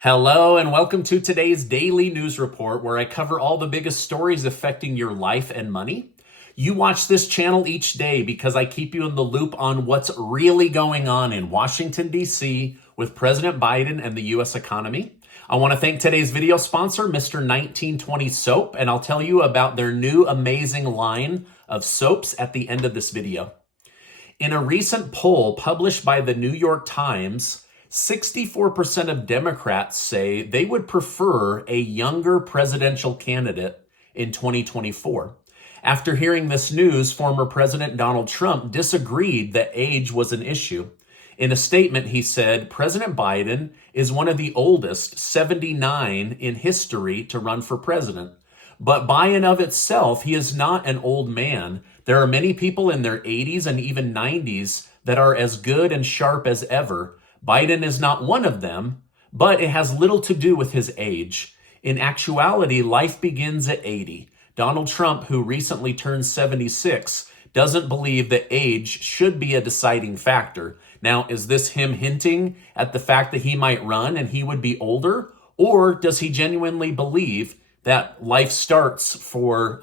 Hello, and welcome to today's daily news report where I cover all the biggest stories affecting your life and money. You watch this channel each day because I keep you in the loop on what's really going on in Washington, D.C. with President Biden and the U.S. economy. I want to thank today's video sponsor, Mr. 1920 Soap, and I'll tell you about their new amazing line of soaps at the end of this video. In a recent poll published by the New York Times, 64% of Democrats say they would prefer a younger presidential candidate in 2024. After hearing this news, former President Donald Trump disagreed that age was an issue. In a statement, he said, President Biden is one of the oldest, 79, in history to run for president. But by and of itself, he is not an old man. There are many people in their 80s and even 90s that are as good and sharp as ever. Biden is not one of them, but it has little to do with his age. In actuality, life begins at 80. Donald Trump, who recently turned 76, doesn't believe that age should be a deciding factor. Now, is this him hinting at the fact that he might run and he would be older? Or does he genuinely believe that life starts for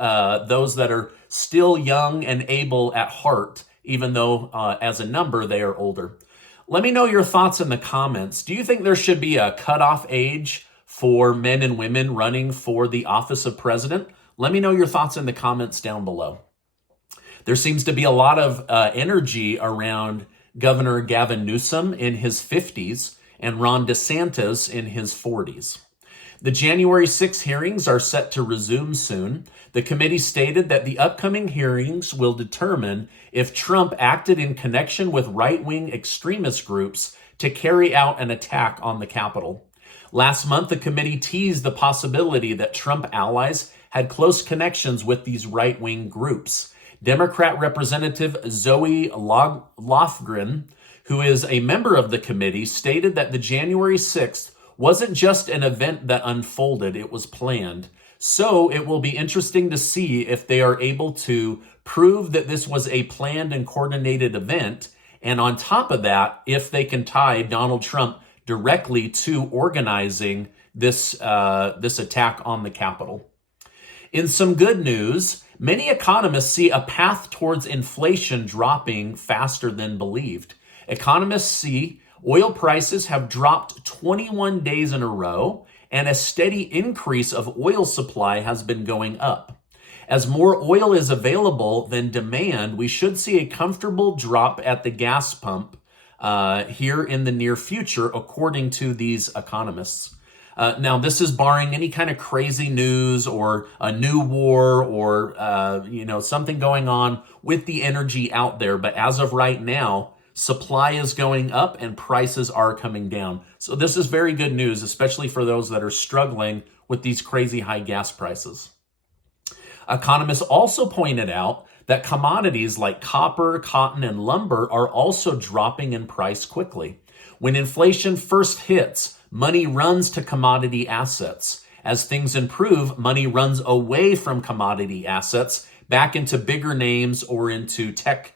those that are still young and able at heart, even though as a number they are older? Let me know your thoughts in the comments. Do you think there should be a cutoff age for men and women running for the office of president? Let me know your thoughts in the comments down below. There seems to be a lot of energy around Governor Gavin Newsom in his 50s and Ron DeSantis in his 40s. The January 6 hearings are set to resume soon. The committee stated that the upcoming hearings will determine if Trump acted in connection with right-wing extremist groups to carry out an attack on the Capitol. Last month, the committee teased the possibility that Trump allies had close connections with these right-wing groups. Democrat Representative Zoe Lofgren, who is a member of the committee, stated that the January 6th wasn't just an event that unfolded, it was planned. So it will be interesting to see if they are able to prove that this was a planned and coordinated event. And on top of that, if they can tie Donald Trump directly to organizing this attack on the Capitol. In some good news, many economists see a path towards inflation dropping faster than believed. Economists see oil prices have dropped 21 days in a row, and a steady increase of oil supply has been going up. As more oil is available than demand, we should see a comfortable drop at the gas pump here in the near future, according to these economists. Now, this is barring any kind of crazy news or a new war or something going on with the energy out there. But as of right now, supply is going up and prices are coming down. So this is very good news, especially for those that are struggling with these crazy high gas prices. Economists also pointed out that commodities like copper, cotton, and lumber are also dropping in price quickly. When inflation first hits, money runs to commodity assets. As things improve, money runs away from commodity assets back into bigger names or into tech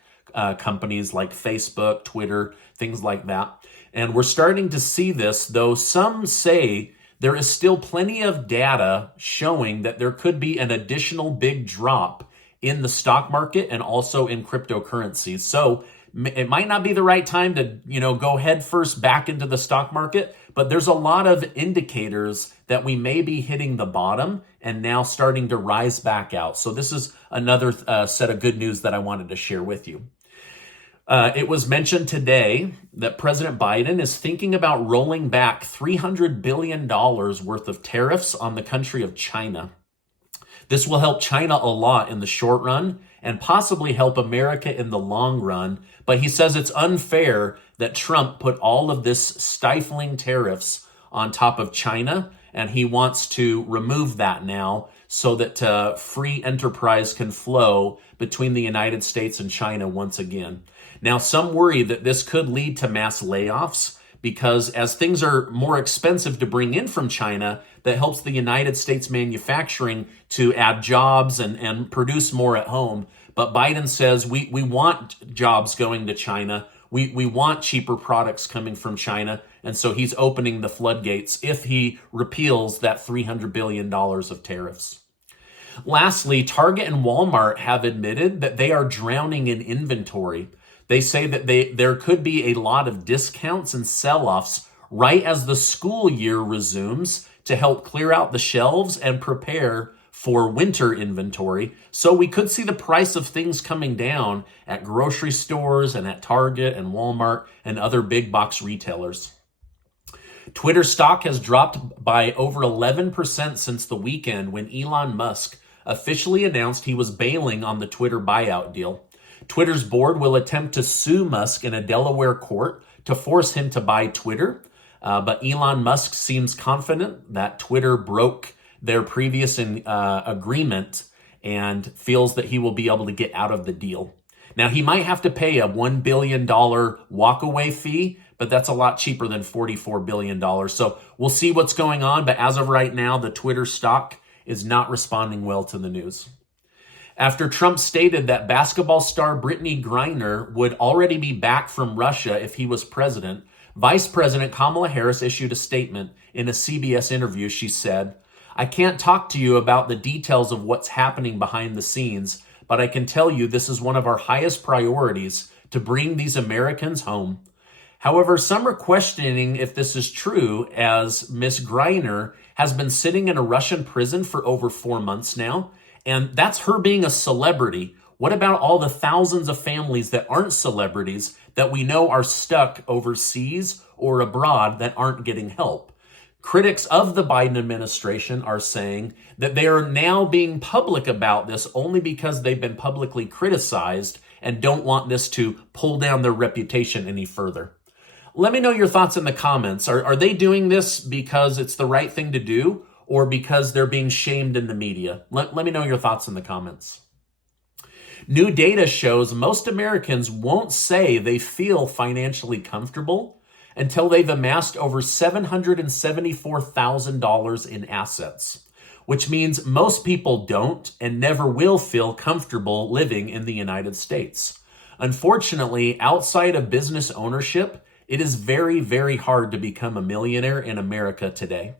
companies like Facebook, Twitter, things like that. And we're starting to see this, though some say there is still plenty of data showing that there could be an additional big drop in the stock market and also in cryptocurrencies. So it might not be the right time to, go head first back into the stock market, but there's a lot of indicators that we may be hitting the bottom and now starting to rise back out. So this is another set of good news that I wanted to share with you. It was mentioned today that President Biden is thinking about rolling back $300 billion worth of tariffs on the country of China. This will help China a lot in the short run and possibly help America in the long run. But he says it's unfair that Trump put all of this stifling tariffs on top of China, and he wants to remove that now so that free enterprise can flow between the United States and China once again. Now, some worry that this could lead to mass layoffs because as things are more expensive to bring in from China, that helps the United States manufacturing to add jobs and produce more at home. But Biden says we want jobs going to China. We want cheaper products coming from China, and so he's opening the floodgates if he repeals that $300 billion of tariffs. Lastly, Target and Walmart have admitted that they are drowning in inventory. They say that there could be a lot of discounts and sell-offs right as the school year resumes to help clear out the shelves and prepare for winter inventory. So we could see the price of things coming down at grocery stores and at Target and Walmart and other big box retailers. Twitter stock has dropped by over 11% since the weekend when Elon Musk officially announced he was bailing on the Twitter buyout deal. Twitter's board will attempt to sue Musk in a Delaware court to force him to buy Twitter, but Elon Musk seems confident that Twitter broke their previous agreement and feels that he will be able to get out of the deal. Now, he might have to pay a $1 billion walkaway fee, but that's a lot cheaper than $44 billion. So we'll see what's going on, but as of right now, the Twitter stock is not responding well to the news. After Trump stated that basketball star Brittany Griner would already be back from Russia if he was president, Vice President Kamala Harris issued a statement in a CBS interview. She said, "I can't talk to you about the details of what's happening behind the scenes, but I can tell you this is one of our highest priorities to bring these Americans home." However, some are questioning if this is true, as Miss Griner has been sitting in a Russian prison for over 4 months now, and that's her being a celebrity. What about all the thousands of families that aren't celebrities that we know are stuck overseas or abroad that aren't getting help? Critics of the Biden administration are saying that they are now being public about this only because they've been publicly criticized and don't want this to pull down their reputation any further. Let me know your thoughts in the comments. Are they doing this because it's the right thing to do or because they're being shamed in the media? Let me know your thoughts in the comments. New data shows most Americans won't say they feel financially comfortable until they've amassed over $774,000 in assets, which means most people don't and never will feel comfortable living in the United States. Unfortunately, outside of business ownership, it is very, very hard to become a millionaire in America today.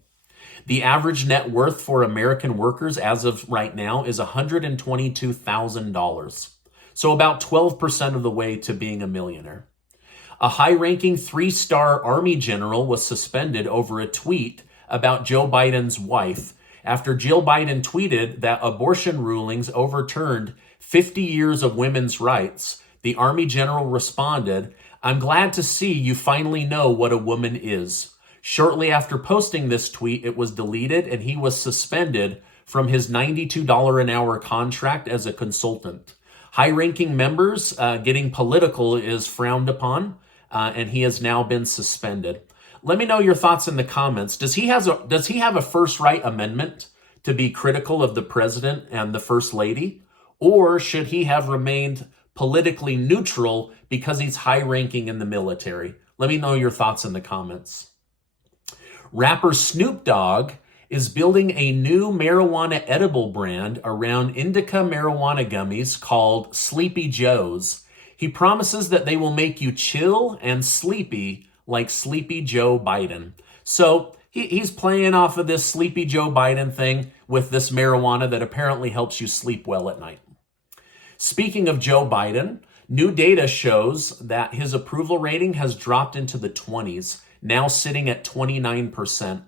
The average net worth for American workers as of right now is $122,000. So about 12% of the way to being a millionaire. A high-ranking 3-star Army general was suspended over a tweet about Joe Biden's wife after Jill Biden tweeted that abortion rulings overturned 50 years of women's rights. The Army general responded, "I'm glad to see you finally know what a woman is." Shortly after posting this tweet, it was deleted and he was suspended from his $92 an hour contract as a consultant. High-ranking members getting political is frowned upon, and he has now been suspended. Let me know your thoughts in the comments. Does he have a first right amendment to be critical of the president and the first lady? Or should he have remained politically neutral because he's high-ranking in the military? Let me know your thoughts in the comments. Rapper Snoop Dogg is building a new marijuana edible brand around indica marijuana gummies called Sleepy Joe's. He promises that they will make you chill and sleepy like Sleepy Joe Biden. So he's playing off of this Sleepy Joe Biden thing with this marijuana that apparently helps you sleep well at night. Speaking of Joe Biden, new data shows that his approval rating has dropped into the 20s, now sitting at 29%.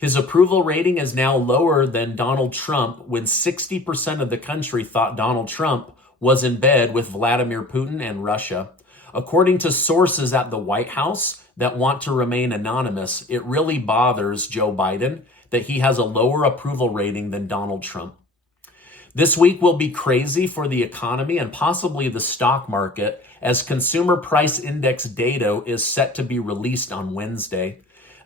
His approval rating is now lower than Donald Trump when 60% of the country thought Donald Trump was in bed with Vladimir Putin and Russia. According to sources at the White House that want to remain anonymous, it really bothers Joe Biden that he has a lower approval rating than Donald Trump. This week will be crazy for the economy and possibly the stock market as consumer price index data is set to be released on Wednesday.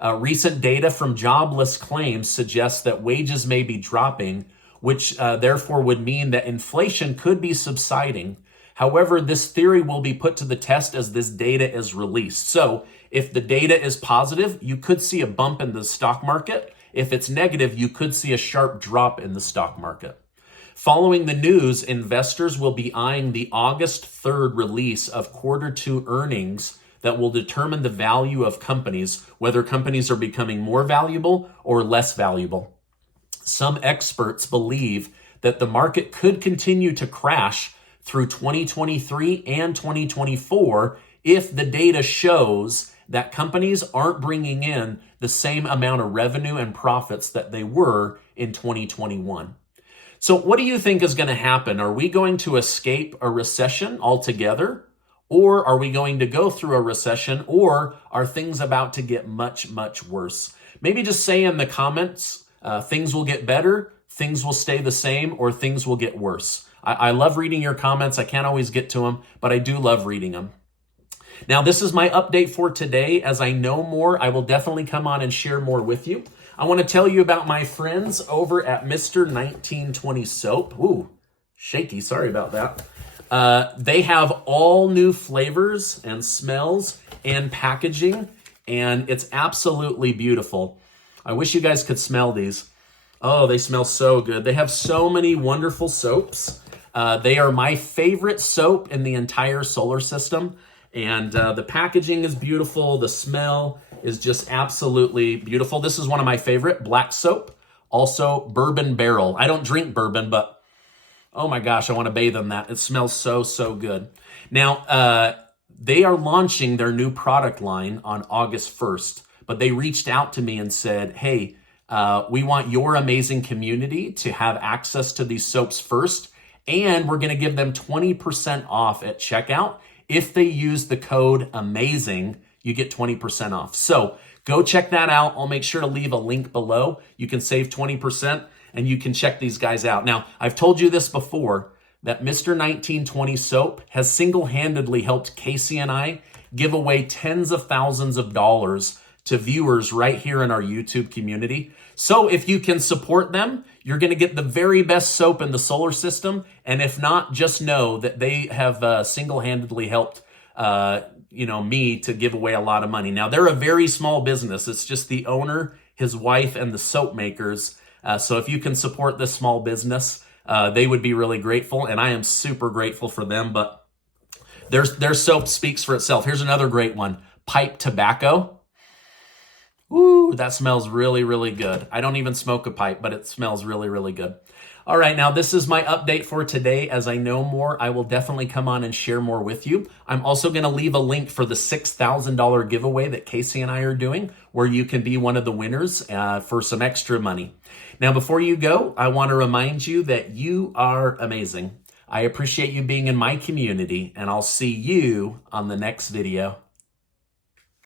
Recent data from jobless claims suggests that wages may be dropping, which therefore would mean that inflation could be subsiding. However, this theory will be put to the test as this data is released. So if the data is positive, you could see a bump in the stock market. If it's negative, you could see a sharp drop in the stock market. Following the news, investors will be eyeing the August 3rd release of Q2 earnings that will determine the value of companies, whether companies are becoming more valuable or less valuable. Some experts believe that the market could continue to crash through 2023 and 2024 if the data shows that companies aren't bringing in the same amount of revenue and profits that they were in 2021. So what do you think is going to happen? Are we going to escape a recession altogether? Or are we going to go through a recession? Or are things about to get much, much worse? Maybe just say in the comments, things will get better, things will stay the same, or things will get worse. I love reading your comments. I can't always get to them, but I do love reading them. Now, this is my update for today. As I know more, I will definitely come on and share more with you. I want to tell you about my friends over at Mr. 1920 Soap. Ooh, shaky. Sorry about that. They have all new flavors and smells and packaging, and it's absolutely beautiful. I wish you guys could smell these. Oh, they smell so good. They have so many wonderful soaps. They are my favorite soap in the entire solar system. And the packaging is beautiful. The smell is just absolutely beautiful. This is one of my favorite, black soap. Also, bourbon barrel. I don't drink bourbon, but oh my gosh, I want to bathe in that. It smells so, so good. Now, they are launching their new product line on August 1st, but they reached out to me and said, hey, we want your amazing community to have access to these soaps first, and we're going to give them 20% off at checkout. If they use the code AMAZING, you get 20% off. So go check that out. I'll make sure to leave a link below. You can save 20% and you can check these guys out. Now, I've told you this before, that Mr. 1920 Soap has single-handedly helped Casey and I give away tens of thousands of dollars to viewers right here in our YouTube community. So if you can support them, you're going to get the very best soap in the solar system. And if not, just know that they have single-handedly helped me to give away a lot of money. Now, they're a very small business. It's just the owner, his wife, and the soap makers. So if you can support this small business, they would be really grateful. And I am super grateful for them. But their soap speaks for itself. Here's another great one, pipe tobacco. Ooh, that smells really, really good. I don't even smoke a pipe, but it smells really, really good. All right, now this is my update for today. As I know more, I will definitely come on and share more with you. I'm also going to leave a link for the $6,000 giveaway that Casey and I are doing, where you can be one of the winners for some extra money. Now, before you go, I want to remind you that you are amazing. I appreciate you being in my community, and I'll see you on the next video.